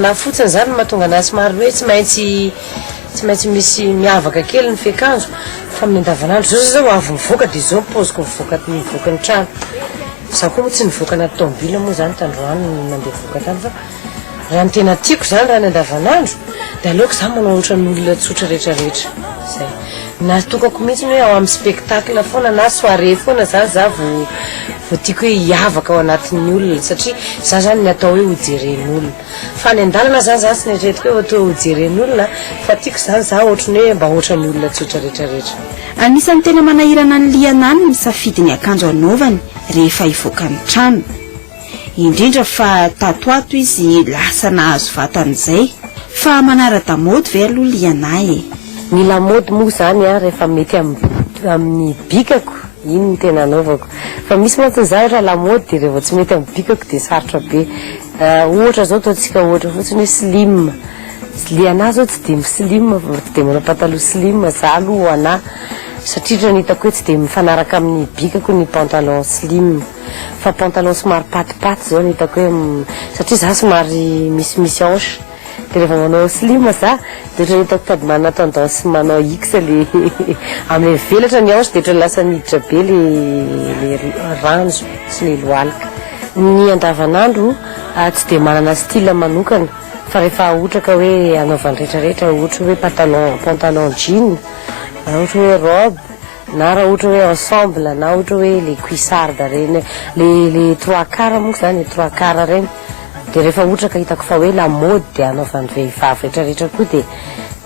Na fotsiny zany mahatonga anazy maro hoe tsy maintsy misy miavaka kely ny fiakanjo fa amin'ny andavanandro zao avy mivoaka dia zao paoziko mivoaka ny trano. Za koa moa tsy nivoaka anaty tomobile moa zany tandroany mandeha voaka tany fa raha ny tena tiako zany raha ny andavanandro dia aleoko za manao ohatra ny olona tsotra rehetrarehetra zay. Natokako mihitsy hoe ao amin'ny spectacle foana na soirée foana zany za vao tiako hoe hiavaka ao anatin'ny olona satria za zany ny atao hoe hojeren'olona fa ny andalana zany za sy neritreretiko hoe atao hojeren'olona fa tiako zany za ohatrany hoe mba ohatran'ny olona tsotra rehetrarehetra. Anisan'ny tena manahirana ny lianany ny safidy ny akanjo anaovany rehefa hivoaka ny trano, indrindra fa tatoato izy lasa nahazo vatan'izay fa manara-damody ve aloha lianahy Ny lamody moa zany rehefa mety amin'ny bikako iny ny tena anaovako fa misy mantsy za ohatra lamody dia rehefa tsy mety amin'ny bikako dia sarotra be. Ohatra zao ataontsika ohatra fotsiny hoe slim lianahy zao tsy dia slim tsy dia manao pataloha slim za aloha ho anahy satria raha ny hitako hoe tsy dia mifanaraka amin'ny bikako ny pantalon slim fa pantalon somary patipaty zao ny hitako hoe satria za somary misy hanche dia rehefa manao slim za dia ohatra hitako tady manana tendance manao x le amin'ny velatra ny hanche dia ohatra lasa miditra be le ranjo sy le lohalika. Ny andavanandro tsy dia manana style manokana fa rehefa ohatra ka hoe anaovany rehetrarehetra ohatra hoe pantalon jean na ohatra hoe robe na raha ohatra hoe ensemble na ohatra hoe les cuissardes reny le trois quarts moa zany le trois quarts reny dia rehefa ohatra ka hitako fa hoe la mode dia anaovan'ny vehivavy rehetrarehetra koa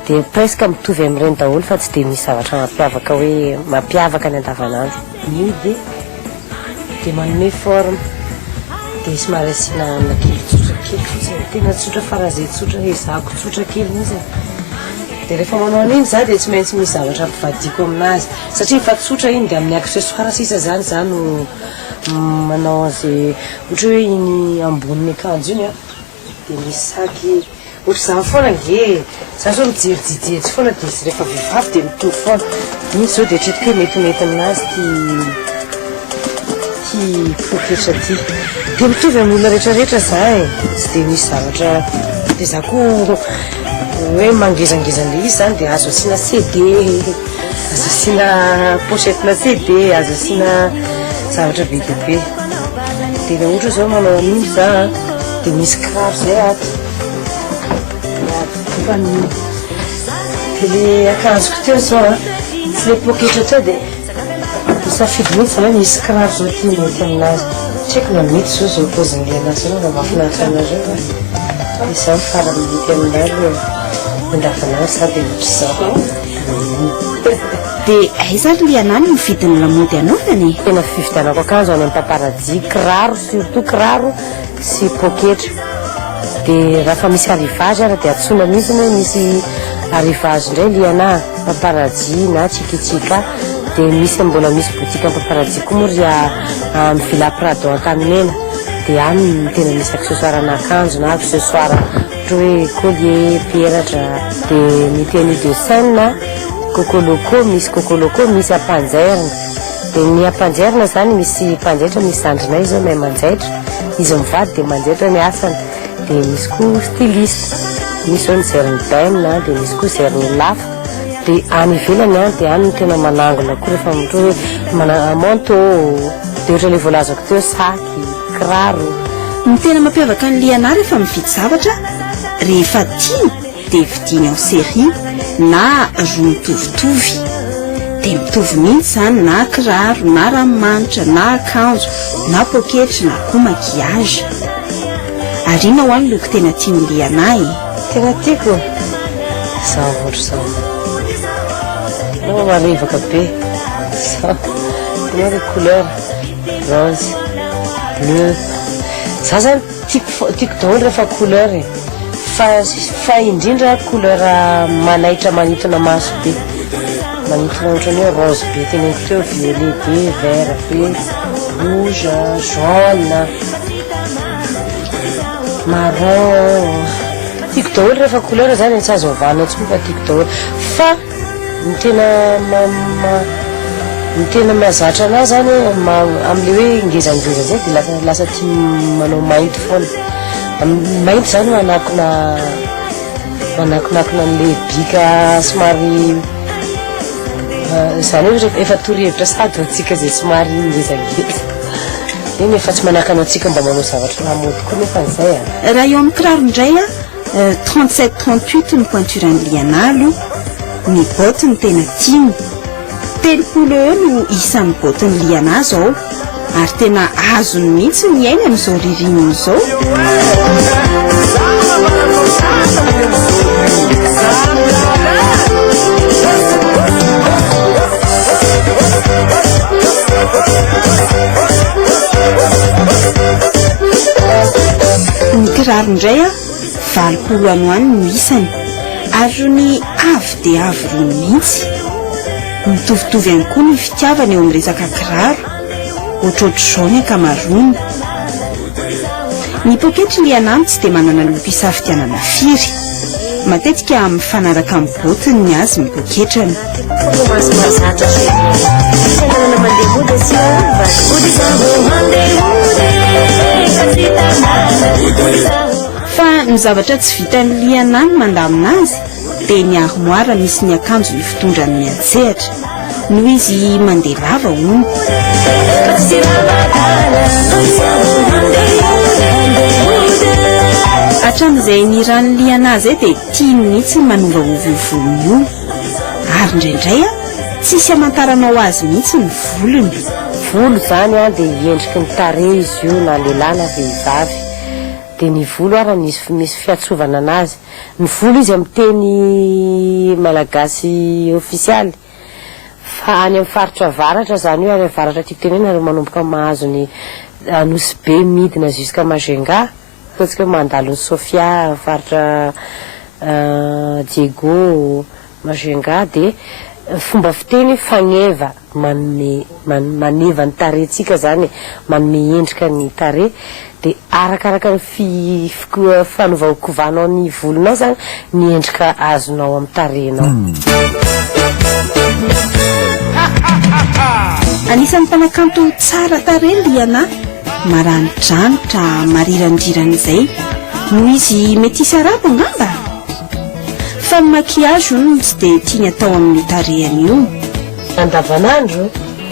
dia presque mitovy amin'ireny daholo fa tsy dia misy zavatra mampiavaka hoe mampiavaka ny andavanandro. Mihidy dia manome forme dia somary asiana kely tsotra kely fotsiny tena tsotra farazay tsotra ezahako tsotra kely mihitsy dia rehefa manao an'iny za dia tsy maintsy misy zavatra ampivadiko aminazy satria efa tsotra iny dia amin'ny accessoire sisa zany za no manao an'izay ohatra hoe iny ambonin'ny akanjo iny dia misy saky ohatra za foana nge za zao mijerijery foana dia rehefa vehivavy dia mitovy foana iny zao dia tretiko hoe metimety aminazy ty poketra ty dia mitovy amin'olona rehetrarehetra za tsy dia misy zavatra dia za koa hoe mangezangezan'le izy zany dia azo asiana CD azo asiana pochette na CD azo asiana zavatra be dia be dia rehefa ohatra zao manao an'iny za dia misy kiraro zay ato fa dia le akanjoko teo zao tsy le poketra teo dia misafidy mihitsy zany misy kiraro zao ty mety aminazy tsy haiko na mety zao paozin'le anazy zao raha mahafinaritra anareo dia izany farany mety aminazy andavanandro za dia ohatra izao. Dia aiza ry lianany mividin'ny lamody anaovany? Tena fividianako akanjo any amin'ny paparazzi kiraro surtout kiraro sy poketra dia raha fa misy arrivage ara dia atsoina mihitsy hoe misy arrivage indray lianahy paparazzi na tsikitsika dia misy mbola misy boutique paparazzi koa moa ry amin'ny Villa Prado Antanimena dia any tena misy accessoire an'akanjo na accessoire ohatra hoe collier peratra dia ny tenue de scène kokoloko misy ampanjairina dia ny ampanjairina zany misy mpanjaitra misy zandrinay zao mahay manjaitra izy mivady dia manjaitra ny asany dia misy koa styliste misy zao ny zeriny baina dia misy koa zeriny lafo dia any ivelany dia any tena manangona koa rehefa ohatra hoe manteau dia ohatra le voalazako teo saky kiraro. Ny tena mampiavaka ny lianahy rehefa mividy zavatra rehefa tia dia vidiny en série na roa mitovitovy dia mitovy mihitsy zany na kiraro na ranomanitra na akanjo na poketra na koa maquillage. Ary ina ho any loko tena tiany lianahy? Tena tiako zao ohatra zao no marevaka be zao tena le couleur rose bleu za zany tiako daholo rehefa couleur fa indrindra couleur manaitra manintona maso be manintona ohatrany hoe rose be tena teo violet be vert be rouge jaune marron tiako daholo rehefa couleur zany tsy azo avana tsy fa tiako daholo fa ny tena mahazatra anazy zany amin'le hoe ngezangeza zay dia lasa tia manao mainty foana mainty zany manakonakona an'le bika somary zany hoe efa torohevitra sady atsika zay somary ngezangeza eny efa tsy manakana atsika mba manao zavatra lamody koa nefa n'izay raha eo amin'ny kiraro indray a 37-38 ny pointure ny lianalo ny boty ny tena tiany 30 eo no isan'ny boty ny liana zao ary tena azony mihitsy ny aina amin'izao ririniny izao ny kiraro indray a 20 ano any no isany ary ny avy dia avy roa mihitsy mitovitovy ihany koa ny fitiavana eo amin'ny resaka kiraro ohatrohatr'izao ny ankamaroany ny poketry lianano tsy dia manana loko isafidianana firy matetika mifanaraka amin'ny botiny ny azy ny poketrany fa ny zavatra tsy vitan'ny lianano mandamina azy dia ny armoire misy ny akanjo hifitondrany miantsehatra noho izy mandeha lava hono hatramin'izay ny rany liana azy dia tiany mihitsy manovaovy io volony io ary indraindray a tsisy amantaranao azy mihitsy ny volony volo zany a dia endriky ny tare izy io na lehilahy na vehivavy dia ny volo ara misy fiatsovana anazy ny volo izy amin'ny teny malagasy ofisialy fa any amin'ny faritra avaratra zany io any avaratra tiako tenena reo manomboka mahazo ny anosy be midina jusqu'à Majunga ataontsika hoe mandalo ny Sofia faritra Diego Majunga dia fomba fiteny fagneva maneva ny tarentsika zany manome endrika ny tare dia arakaraka ny fanovaokovanao ny volonao zany ny endrika azonao amin'ny tarenao anisan'ny mpanakanto tsara tare liana maranidranitra marirandirana izay noho izy mety isy arabo angamba fa ny maquillage io no tsy dia tiany atao amin'ny tarehany io andavanandro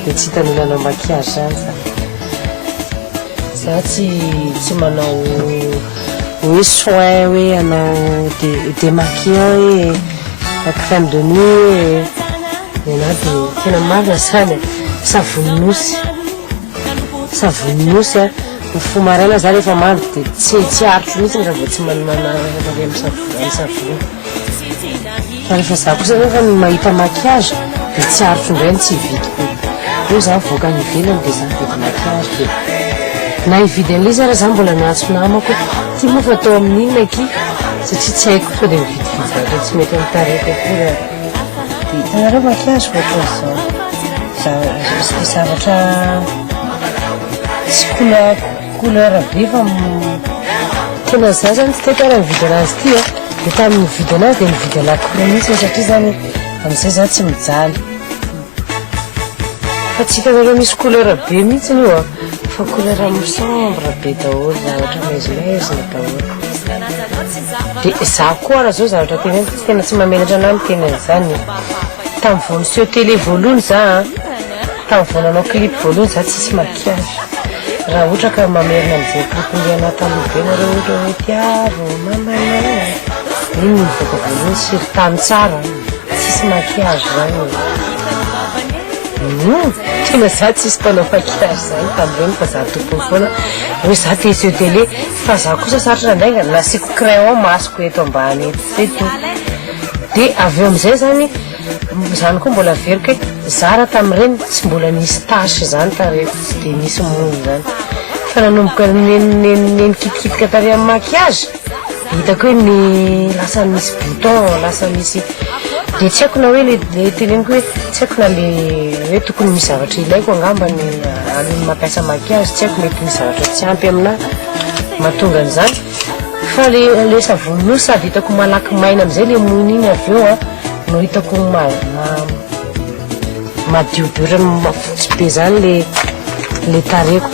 dia tsy hitanonanao maquillage zany za tsy manao hoe soin hoe anao démaquillant hoe crème de nuit ena dia tena marina zany savony nosy a ny fomaraina zany efa mandro dia tsy arotro mihitsy raha vao tsy manana amin'ny savony fa rehefa za kosa nefa ny mahita maquillage dia tsy arotro indrainy tsy hividy io za voaka ny ivelany dia za vidy maquillage dia na hividy an'ilay za raha za mbola miantso namako ty moa fa atao amin'inona aky satria tsy haiko fa dia mividividy zavatra tsy mety amin'ny tareko akory dia hitanareo maquillage voatr'izao zavatra tsy couleur be fa tena za zany tsy teo karaha mividy anazy ty dia tamin'ny mividy anazy dia mividy lacro mihitsy satria zany amin'izay za tsy mijaly fa tsika nareo misy couleur be mihitsy io fa couleur sombre be daholo zavatra maizina daholo dia za koa raha zao zavatra tena tsy mamenatra anao mitenan'izany tamin'ny voniseo télé voalohany za tamin'ny voananao clip voalohany za tsisy maquillage raha ohatra ka mamerina amin'izay clip-nliana taloha be nareo ohatra hoe tiavo mamana iny mivoaka voalohany siry tany tsara tsisy maquillage zany tena za tsisy mpanao maquillage zany tamin'ireny fa za tompony foana hoe za tezio télé fa za kosa sarotra nandainga nasiako crayon masoko eto ambany eto zay to dia avy eo amin'izay zany zany koa mbola veriko hoe za raha tamin'ireny tsy mbola nisy tasy zany tareko tsy dia nisy mono zany fa nanomboka neny kitikitika tare amin'ny maquillage hitako hoe ny lasa misy bouton lasa misy dia tsy haiko na hoe le teneniko hoe tsy haiko na le hoe tokony misy zavatra ilaiko angamba ny alony mampiasa maquillage tsy haiko mety misy zavatra tsy ampy amina mahatonga an'izany fa le savony nosy sady hitako malaky maina amin'izay le mono iny avy eo no hitako madiodio rany mafotsy be zany le tareko